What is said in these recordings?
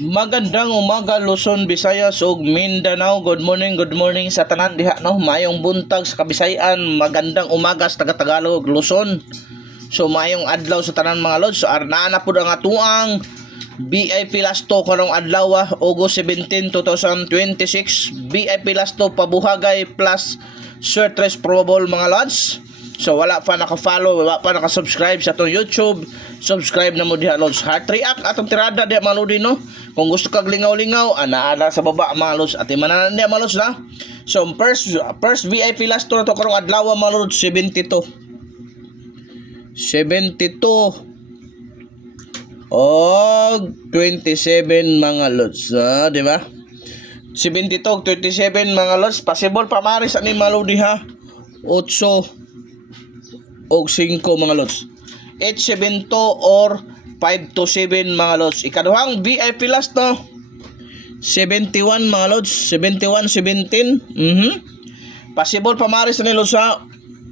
Magandang umaga Luzon, Visayas ug Mindanao. Good morning sa tanan diha no. Mayong buntag sa Kabisayan. Magandang umaga sa taga-Tagalog, Luzon. So mayong adlaw sa tanan mga lods. So arnaa na pud ang atuang BIP Last 2 karong adlaw, August 17, 2026. BIP Last 2 pabuhagay plus certes probable mga lods. So wala pa naka-follow, wala pa naka-subscribe sa atong YouTube, subscribe na mo diha lods. Heart react atong tirada diha mga lodi no. Kung gusto kag lingaw-lingaw, ana sa baba mga lods. At imanan diha mga lods na. So first VIP last tour to karong adlaw mga lods 72 og 27 mga lods, di ba? 72 27 mga lods. Possible pa maris ani mga lodi ha. 8 og 5 mga lods. 872 or 527 mga lods. Ikaduhang VIP last no. 71 mga lods. 71 17. Possible pamaris ni lods sa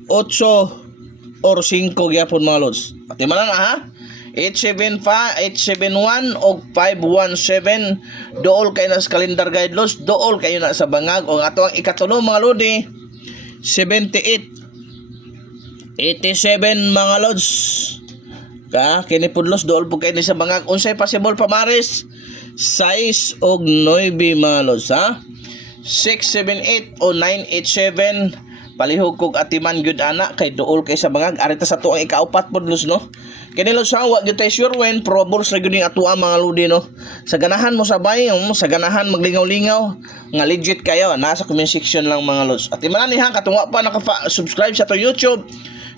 8 or 5 gyapon mga lods. Pati man na ha. 875, 871 og 517. Dool kayo na sa calendar guide lods. Dool kayo na sa bangag. O ato ang ikatulo mga lodi. 78 87 mga lods. Kini pudlos dool po kayo ni sa bangag. Unsay possible pamaris 6 og 9 mga lods ha. 678 o 987 palihog kog atiman gyud ana kay dool kay sa bangag. Arita sa tuang ikaapat pudlos no. Kini lods ha, wa gyud tay sure when probable sa gyud ning atuang mga lodi no. Sa ganahan mo sabay, sa ganahan maglingaw-lingaw nga legit kayo nasa comment section lang mga lods. At iman ni ha katong wa pa naka-subscribe sa to YouTube,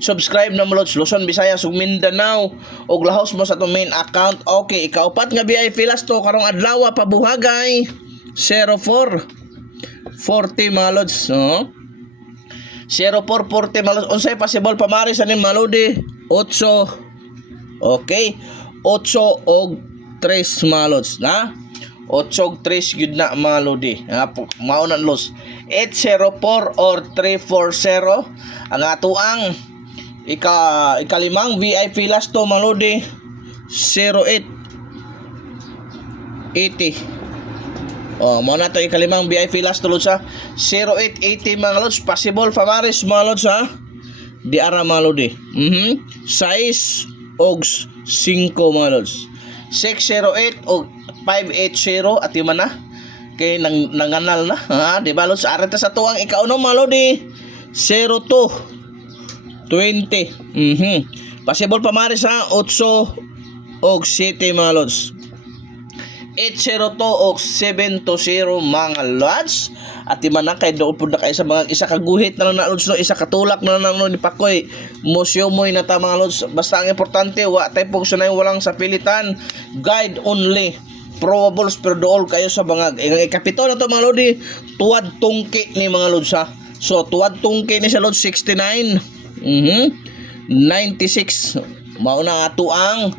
subscribe na mo lods. Luzon, Visayas ug Mindanao og lahos mo sa to main account. Okay, ikaapat nga VIP last to karong adlaw pabuhagay 04 40 mga lods no. 0440 mga lods. Unsay possible pamaris ani mga lodi 8. Okay, 8 og 3 mga lods na. 8 og 3 gyud na mga lodi. Mao na lods. 804 or 340 ang atuang ikalimang VIP last to mga lodi 08 80. Mao na to ikalimang VIP last to lods ha. 0880 mga lods. Possible pamaris mga lods ha. Di ara mga lodi. Size og 5 mga lods. 608 og 580 at man na kay nanganal na ha, di ba lods? Arita sa tuang ikauno mga lodi 02 20. Possible pamaris ha 8 og 7 mga lods. 802 og 720 mga lods. At man na kay doon po na kayo sa mga isa kaguhit na lang na lods no, isa katulak na lang no, ni Pakoy musyomoy na ta mga lods. Basta ang importante wa tay pugsunay walang sa pilitan, guide only, probables pero dool kayo sa bangag. Ang ikapito na to mga lodi tuwad tungki ni mga lods ha. So tuwad tungki ni sa lods 69 96 mao na atuang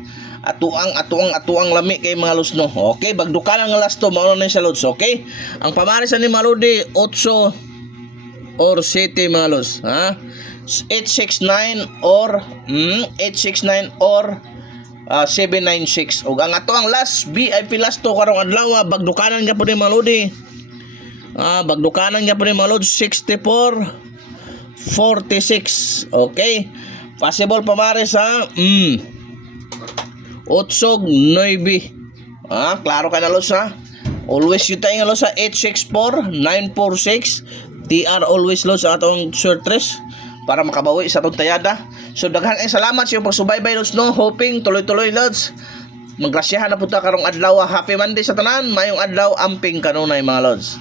lami kay mga lods no. Okay, bagdukan ang last to mao na sa lods. Okay, ang pamarisan ni Maludi 8 or 7 mga lods ha. 869 or 869 or 796 ug ang atuang last VIP last to karong adlaw bagdukanan gyapon ni Maludi. Bagdukanan gyapon ni Maludi 64 46. Okay, possible pamaris ha 8 9. Klaro ka na lods ha. Always yung tayo nga lods sa 864 946 TR always lods sa atong certes para makabawi sa atong tayada. So daghan ay salamat sa iyong pagsubaybay lods no. Hoping tuloy-tuloy lods. Maggrasyahan na punta karong adlaw. Happy Monday sa tanan. Mayong adlaw amping kanunay mga lods.